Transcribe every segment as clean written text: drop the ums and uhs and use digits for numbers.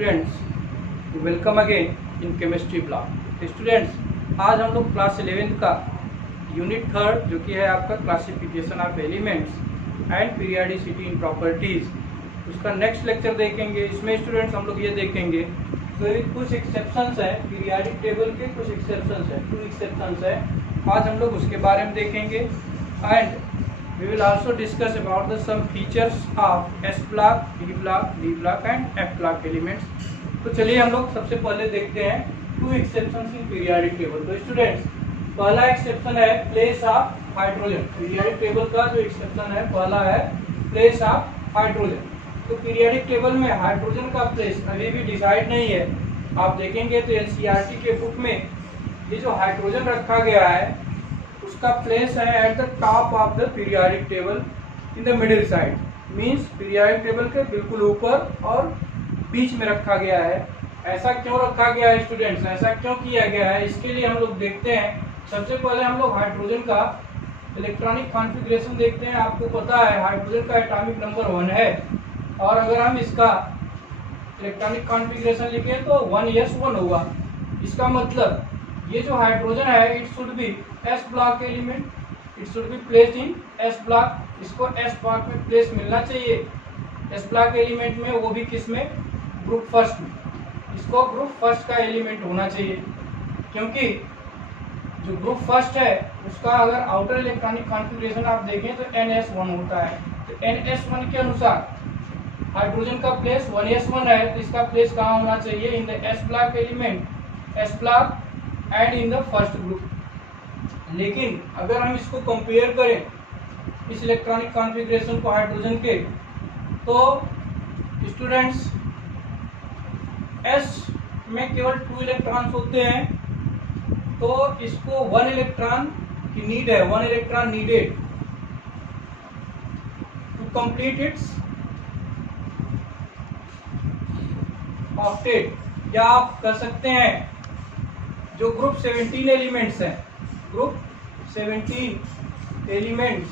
Students, welcome again in chemistry block. Students, आज हम लोग क्लास 11 का यूनिट 3 जो कि है आपका classification of elements and periodicity in properties, उसका नेक्स्ट लेक्चर देखेंगे। इसमें स्टूडेंट्स हम लोग ये देखेंगे तो कुछ एक्सेप्शंस है पीरियडिक टेबल के, कुछ एक्सेप्शंस है, 2 एक्सेप्शंस है। आज हम लोग उसके बारे में देखेंगे and we will also discuss about the some features of S block, D block, D block and F block elements। तो चलिए हम लोग सबसे पहले देखते हैं 2 exceptions in periodic table। तो स्टूडेंट्स, पहला एक्सेप्शन है place of hydrogen. Periodic table का जो एक्सेप्शन है पहला है प्लेस ऑफ हाइड्रोजन। तो पीरियडिक टेबल में हाइड्रोजन का प्लेस अभी भी डिसाइड नहीं है। आप देखेंगे तो एनसीईआरटी के बुक में ये जो हाइड्रोजन रखा गया है उसका प्लेस है at the top of the periodic table in the middle side, means periodic table के बिल्कुल ऊपर और बीच में रखा गया है। ऐसा क्यों रखा गया है स्टूडेंट्स, ऐसा क्यों किया गया है, इसके लिए हम लोग देखते हैं। सबसे पहले हम लोग हाइड्रोजन का इलेक्ट्रॉनिक कॉन्फ़िगरेशन देखते हैं। आपको पता है हाइड्रोजन का एटॉमिक नंबर 1 है और अगर हम इसका इलेक्ट्रॉनिक कॉन्फ़िगरेशन लिखें तो 1s1 होगा। इसका मतलब ये जो हाइड्रोजन है it should be S block element, it should be placed in s block. इसको एस ब्लॉक में प्लेस मिलना चाहिए, एस ब्लॉक एलिमेंट में, वो भी किस में, ग्रुप फर्स्ट में। इसको ग्रुप फर्स्ट का एलिमेंट होना चाहिए क्योंकि जो ग्रुप फर्स्ट है उसका अगर आउटर इलेक्ट्रॉनिक कॉन्फ़िगरेशन आप देखें तो NS1 होता है। तो NS1 के अनुसार हाइड्रोजन का प्लेस 1s1 है, तो इसका प्लेस कहाँ होना चाहिए, in the S block element, s block and in the first group. लेकिन अगर हम इसको कंपेयर करें इस इलेक्ट्रॉनिक कॉन्फ़िगरेशन को हाइड्रोजन के, तो स्टूडेंट्स एस में केवल 2 इलेक्ट्रॉन्स होते हैं, तो इसको 1 इलेक्ट्रॉन की नीड है, 1 electron needed to complete its octet. या आप कह सकते हैं जो ग्रुप 17 एलिमेंट्स हैं, ग्रुप 17 एलिमेंट्स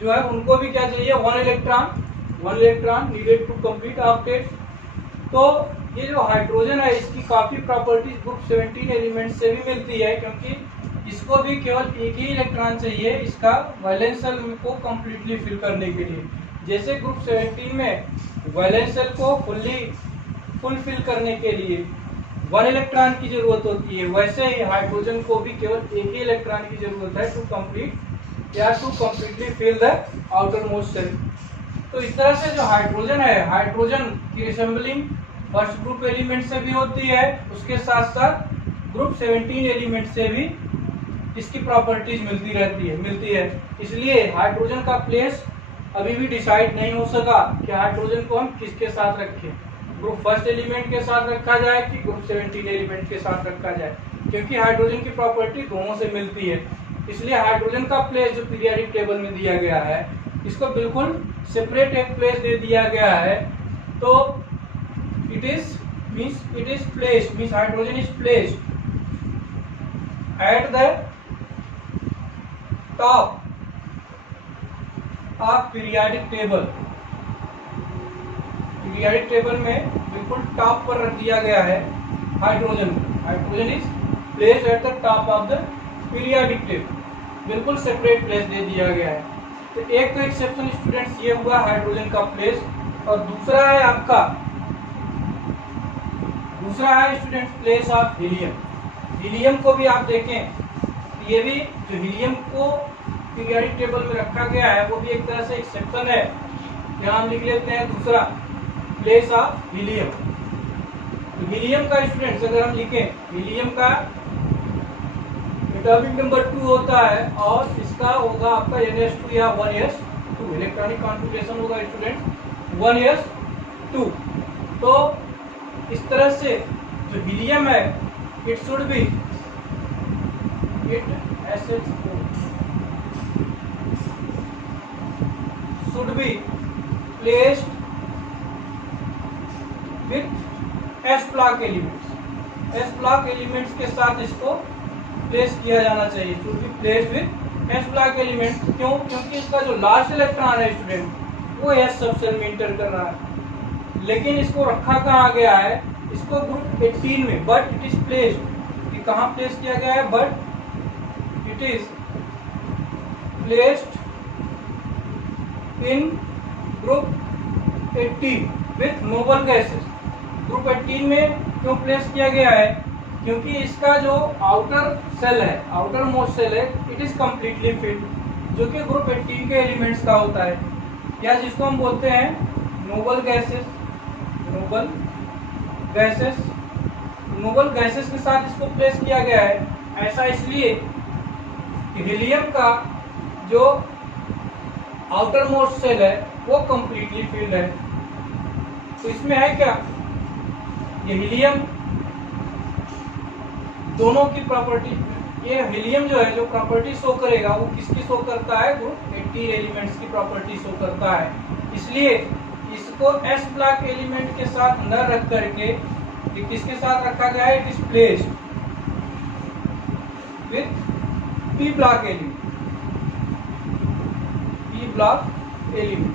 जो है उनको भी क्या चाहिए, 1 electron needed to complete octet. तो ये जो हाइड्रोजन है इसकी काफी प्रॉपर्टीज ग्रुप 17 एलिमेंट्स से भी मिलती है क्योंकि इसको भी केवल एक ही इलेक्ट्रॉन चाहिए इसका वैलेंस शेल को कंप्लीटली फिल करने के लिए। जैसे ग्रुप 17 में वैलेंस शेल को फुलफिल करने के लिए 1 इलेक्ट्रॉन की जरूरत होती है, वैसे ही हाइड्रोजन को भी केवल एक ही इलेक्ट्रॉन की जरूरत है टू कंप्लीट या to completely fill the outermost shell. तो इस तरह से जो हाइड्रोजन है, हाइड्रोजन की रिसेंबलिंग फर्स्ट ग्रुप एलिमेंट से भी होती है, उसके साथ साथ ग्रुप 17 एलिमेंट से भी इसकी प्रॉपर्टीज मिलती है। इसलिए हाइड्रोजन का प्लेस अभी भी डिसाइड नहीं हो सका कि हाइड्रोजन को हम किसके साथ रखें, ग्रुप फर्स्ट एलिमेंट के साथ रखा जाए कि ग्रुप 17 एलिमेंट के साथ रखा जाए, क्योंकि हाइड्रोजन की प्रॉपर्टी दोनों से मिलती है। इसलिए हाइड्रोजन का प्लेस जो पीरियडिक टेबल में दिया गया है इसको बिल्कुल सेपरेट एक प्लेस दे दिया गया है। तो it is placed, means hydrogen is placed at the top of periodic table. Periodic table में बिल्कुल टॉप पर रख दिया गया है hydrogen is placed at the top of the periodic table, बिल्कुल सेपरेट प्लेस दे दिया गया है। तो एक तो एक्सेप्शन स्टूडेंट्स ये हुआ हाइड्रोजन का प्लेस, और दूसरा है students place of helium. Helium को भी आप देखें, ये भी जो हीलियम को पीरियडिक टेबल में रखा गया है वो भी एक तरह से एक्सेप्शन है। यहाँ हम लिख लेते हैं दूसरा प्लेस ऑफ हीलियम। तो हीलियम का स्टूडेंट्स अगर हम लिखें, हीलियम का एटॉमिक नंबर 2 होता है और इसका होगा आपका NS2 या 1s2, इलेक्ट्रॉनिक कॉन्फ़िगरेशन होगा स्टूडेंट 1s2। तो इस तरह से जो हीलियम है it should be placed with S block elements. S block elements के साथ इसको प्लेस किया जाना चाहिए, should be placed with S block element. क्यों? क्योंकि इसका जो लास्ट इलेक्ट्रॉन है स्टूडेंट वो एस सबसेल में इंटर कर रहा है। लेकिन इसको रखा कहाँ गया है, इसको ग्रुप 18 में, बट इट इज प्लेस्ड, ये कहाँ प्लेस किया गया है, but it is placed in group 18 with noble gases. Group 18 में क्यों प्लेस किया गया है, क्योंकि इसका जो आउटर सेल है, आउटर मोस्ट सेल है, इट इज कंप्लीटली फिल्ड, जो कि ग्रुप 18 के एलिमेंट्स का होता है, या जिसको हम बोलते हैं noble gases. Noble gases, noble gases के साथ इसको प्लेस किया गया है। ऐसा इसलिए हीलियम का जो आउटर मोस्ट सेल है वो कंप्लीटली फिल्ड है। तो इसमें है क्या, ये हीलियम दोनों की प्रॉपर्टी, ये हीलियम जो है जो प्रॉपर्टी शो करेगा वो किसकी शो करता है, ग्रुप 18 एलिमेंट्स की प्रॉपर्टी शो करता है। इसलिए इसको s ब्लॉक एलिमेंट के साथ न रख करके ये किसके साथ रखा गया है, it is placed with p block element, p block element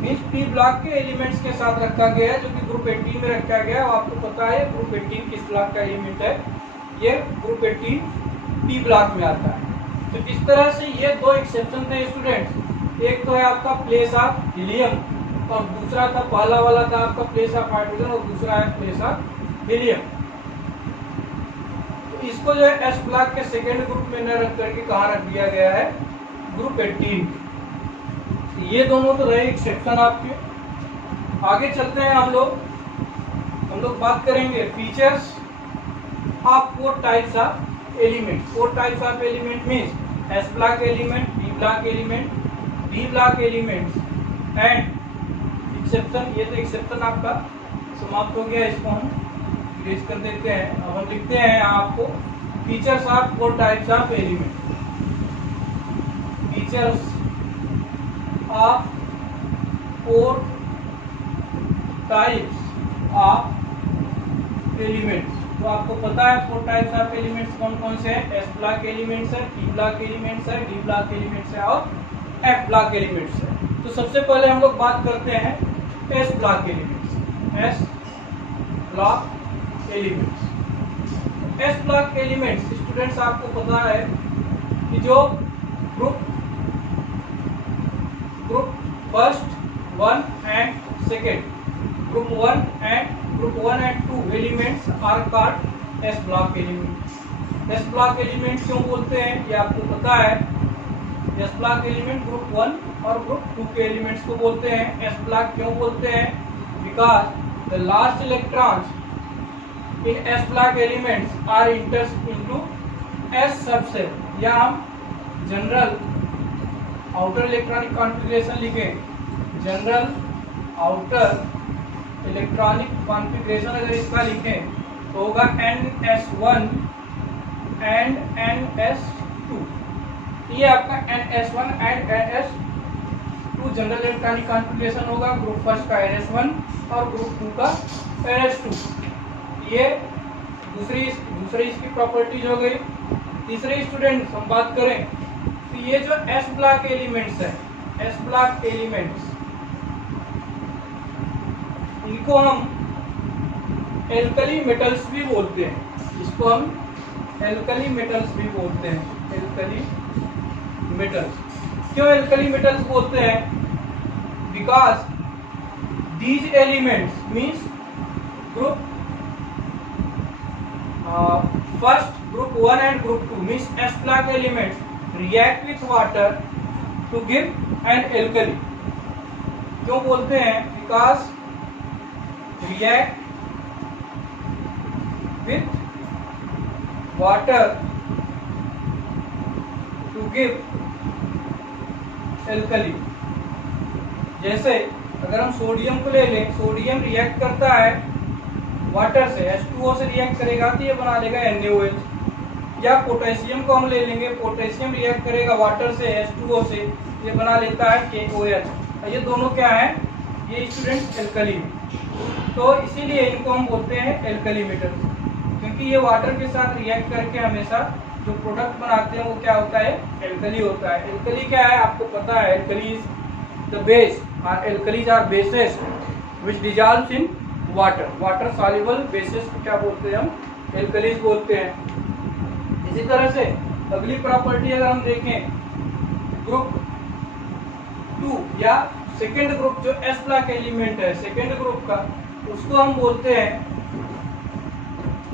means p block के एलिमेंट्स के साथ रखा गया है, जो कि ग्रुप 18 में रखा गया है। आपको पता है ग्रुप 18 किस ब्लॉक का एलिमेंट है, ये ग्रुप 18 p ब्लॉक में आता है। तो इस तरह से ये दो एक्सेप्शन थे स्टूडेंट्स, एक तो है आपका प्लेस ऑफ हीलियम और दूसरा था, पहला वाला था आपका प्लेस ऑफ हाइड्रोजन और दूसरा है प्लेस ऑफ हीलियम। तो इसको जो है एस ब्लॉक के सेकेंड ग्रुप में न रख करके कहाँ रख दिया गया है, ग्रुप 18। ये दोनों तो रहे एक्सेप्शन आपके। आगे चलते हैं हम लोग बात करेंगे features of 4 types of element. 4 types of element means s block element, d block element, b block elements and exception. ये तो एक्सेप्शन आपका समाप्त हो गया, इसको हम इरेज कर देते हैं। अब हम लिखते हैं आपको features of 4 types of element. Features of 4 types of elements. तो आपको पता है 4 टाइप्स ऑफ एलिमेंट्स कौन कौन से हैं, एस ब्लॉक एलिमेंट्स है, टी ब्लॉक एलिमेंट्स है, डी ब्लॉक एलिमेंट्स है और एफ ब्लॉक एलिमेंट्स है। तो सबसे पहले हम लोग बात करते हैं s block elements. S block elements, s block elements students आपको पता है कि जो group first 1 and second, group 1 and 2 elements are called s block element. S block element क्यों बोलते हैं ये आपको पता है। एस ब्लॉक एलिमेंट ग्रुप 1 और ग्रुप 2 के एलिमेंट्स को बोलते हैं एस ब्लॉक। क्यों बोलते हैं, because the last electrons in s block elements are enters into s subshell, या हम जनरल आउटर इलेक्ट्रॉनिक कॉन्फ़िगरेशन लिखें, जनरल आउटर इलेक्ट्रॉनिक कॉन्फ़िगरेशन अगर इसका लिखें तो होगा NS1 एंड NS2। ये आपका NS1 and NS2 general electronic configuration होगा। ग्रुप फर्स्ट का NS1 और ग्रुप 2 का NS2। ये दूसरी इसकी प्रॉपर्टीज हो गई। तीसरे स्टूडेंट्स हम बात करें तो ये जो एस ब्लॉक एलिमेंट्स है, एस ब्लॉक एलिमेंट्स, इनको हम एल्कली मेटल्स भी बोलते हैं। इसको हम एल्कली मेटल्स भी बोलते हैं, एल्कली मेटल्स। क्यों एल्कली मेटल्स बोलते हैं, because these elements means group first group 1 and group 2 means S block elements react with water to give an alkali। क्यों बोलते हैं, because react with water to give alkali। जैसे अगर हम sodium को ले लें, सोडियम रिएक्ट करता है वाटर से, H2O से रिएक्ट करेगा तो ये बना लेगा NaOH। या पोटेशियम को हम ले लेंगे, पोटेशियम रिएक्ट करेगा वाटर से H2O से, ये बना लेता है KOH। ये दोनों क्या है, ये स्टूडेंट एल्कली। तो इसीलिए इनको हम बोलते हैं एल्कली मेटल्स, क्योंकि ये वाटर के साथ रिएक्ट करके हमेशा जो प्रोडक्ट बनाते हैं वो क्या होता है, एल्कली होता है। एल्कली क्या है आपको पता है, एल्कली इज द बेस और alkalis are bases which dissolves in water. Water soluble bases को क्या बोलते हैं हम, एल्कलीज बोलते हैं। इसी तरह से अगली प्रॉपर्टी अगर हम देखें ग्रुप 2 या सेकेंड ग्रुप जो एस ब्लॉक एलिमेंट है सेकेंड ग्रुप का, उसको हम बोलते हैं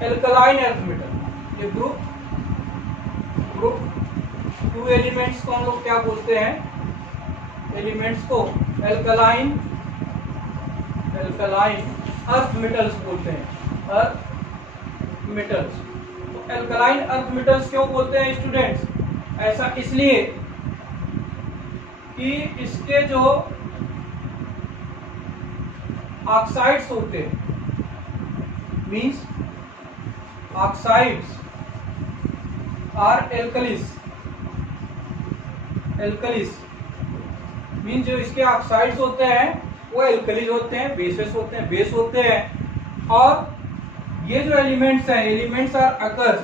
एल्कलाइन अर्थ मेटल। ये ग्रुप 2 एलिमेंट्स को हम लोग क्या बोलते हैं, एलिमेंट्स को एल्कलाइन अर्थ मेटल्स बोलते हैं, अर्थ मेटल्स। तो एल्कलाइन अर्थ मेटल्स क्यों बोलते हैं स्टूडेंट्स, ऐसा इसलिए कि इसके जो ऑक्साइड्स होते हैं, means oxides are alkalis means जो इसके ऑक्साइड्स होते हैं वो एल्कलीज होते हैं, बेस होते हैं। और ये जो एलिमेंट्स हैं, elements are occurs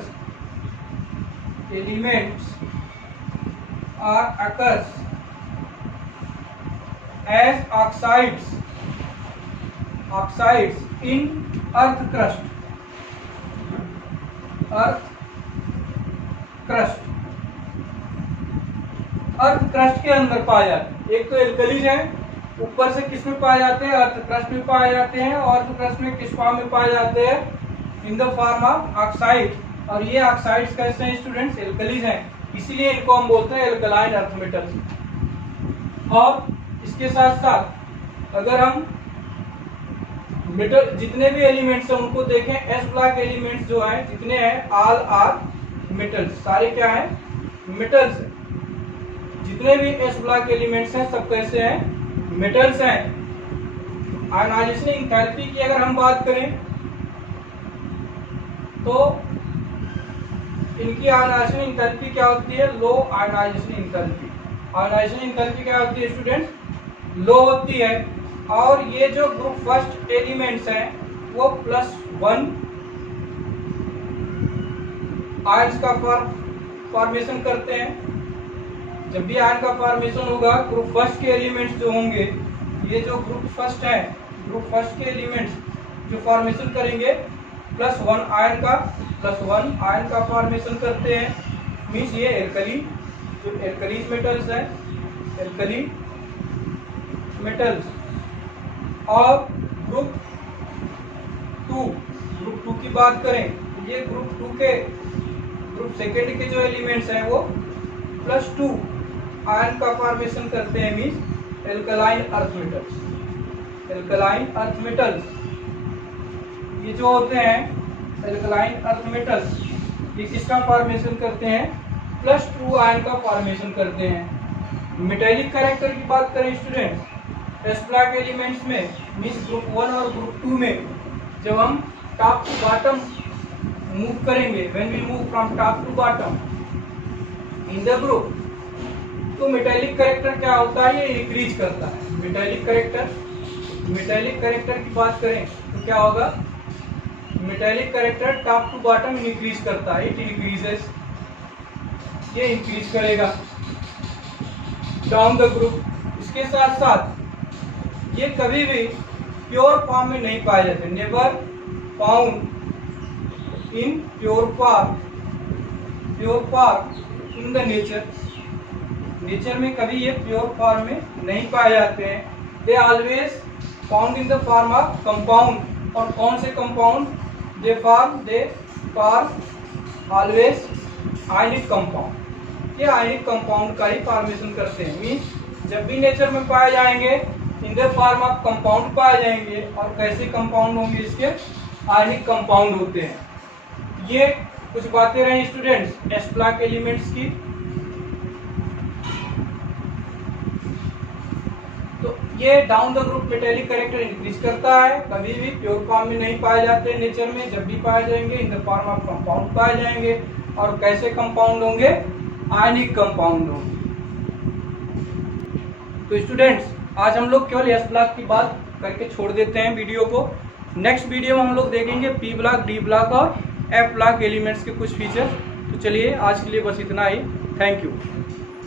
as oxides in earth crust के अंदर पाए जाते हैं। एक तो एल्कलीज है, ऊपर से किस में पाए जाते हैं, अर्थ क्रस्ट में पाए जाते हैं। और अर्थ क्रस्ट में किस फॉर्म में पाए जाते हैं, in the form of oxide. और ये ऑक्साइड्स कैसे हैं स्टूडेंट्स, एल्कलीज हैं, इसीलिए इनको हम बोलते हैं एल्कलाइन अर्थ मेटल्स। और इसके साथ साथ अगर हम मेटल जितने भी एलिमेंट्स हैं उनको देखें, एस ब्लॉक एलिमेंट्स जो हैं जितने हैं, ऑल आर मेटल्स, सारे क्या हैं, मेटल्स हैं। जितने भी एस ब्लॉक एलिमेंट्स हैं सब कैसे हैं, मेटल्स हैं। आयनाइजेशन एंथैल्पी की अगर हम बात करें तो इनकी आयनाइजेशन एंथैल्पी क्या होती है, लो आयनाइजेशन एंथैल्पी। आयनाइजेशन एंथैल्पी क्या होती है स्टूडेंट्स, लो होती है। और ये जो ग्रुप फर्स्ट एलिमेंट्स हैं वो +1 आयंस का फॉर्मेशन करते हैं। जब भी आयन का फॉर्मेशन होगा, ग्रुप फर्स्ट के एलिमेंट्स जो होंगे, ये जो ग्रुप फर्स्ट है, ग्रुप फर्स्ट के एलिमेंट्स जो फॉर्मेशन करेंगे +1 आयन का फॉर्मेशन करते हैं। मीन्स ये एल्कलीज मेटल्स है, एल्कली मेटल्स। और ग्रुप 2 की बात करें, ये ग्रुप सेकेंड के जो एलिमेंट्स हैं वो +2 आयन का फॉर्मेशन करते हैं। मीन्स एल्कलाइन अर्थ मेटल्स ये जो होते हैं एल्कलाइन अर्थ मेटल्स, ये किसका फॉर्मेशन करते हैं, +2 आयन का फॉर्मेशन करते हैं। मेटेलिक कैरेक्टर की बात करें स्टूडेंट्स, एस ब्लॉक एलिमेंट्स में मीन्स ग्रुप 1 और ग्रुप 2 में जब हम टॉप टू बॉटम मूव करेंगे, when we move from top to bottom in the group, तो मेटेलिक कैरेक्टर क्या होता है, ये इंक्रीज करता है। मेटेलिक कैरेक्टर की बात करें तो क्या होगा, metallic character top to bottom increase करता है, इट इंक्रीजेस, ये इंक्रीज करेगा डाउन द ग्रुप। इसके साथ साथ ये कभी भी प्योर फॉर्म में नहीं पाए जाते, never found in pure form in the nature में कभी ये प्योर फॉर्म में नहीं पाए जाते हैं। They always found in the form of compound. और कौन से compound, they form always ionic compound. ये आयनिक कंपाउंड का ही फॉर्मेशन करते हैं। मीन्स जब भी नेचर में पाए जाएंगे in the form of compound पाए जाएंगे। और कैसे कंपाउंड होंगे, इसके आयनिक कंपाउंड होते हैं। ये कुछ बातें रही स्टूडेंट्स एस ब्लॉक एलिमेंट्स की। तो ये down the group metallic character increase करता है, कभी भी प्योर फॉर्म में नहीं पाए जाते नेचर में, जब भी पाए जाएंगे in the form of compound पाए जाएंगे। और कैसे कंपाउंड होंगे, आयनिक कंपाउंड होंगे। तो स्टूडेंट्स आज हम लोग केवल एस ब्लॉक की बात करके छोड़ देते हैं वीडियो को। नेक्स्ट वीडियो में हम लोग देखेंगे पी ब्लॉक, डी ब्लॉक और एफ ब्लॉक एलिमेंट्स के कुछ फीचर्स। तो चलिए आज के लिए बस इतना ही। Thank you.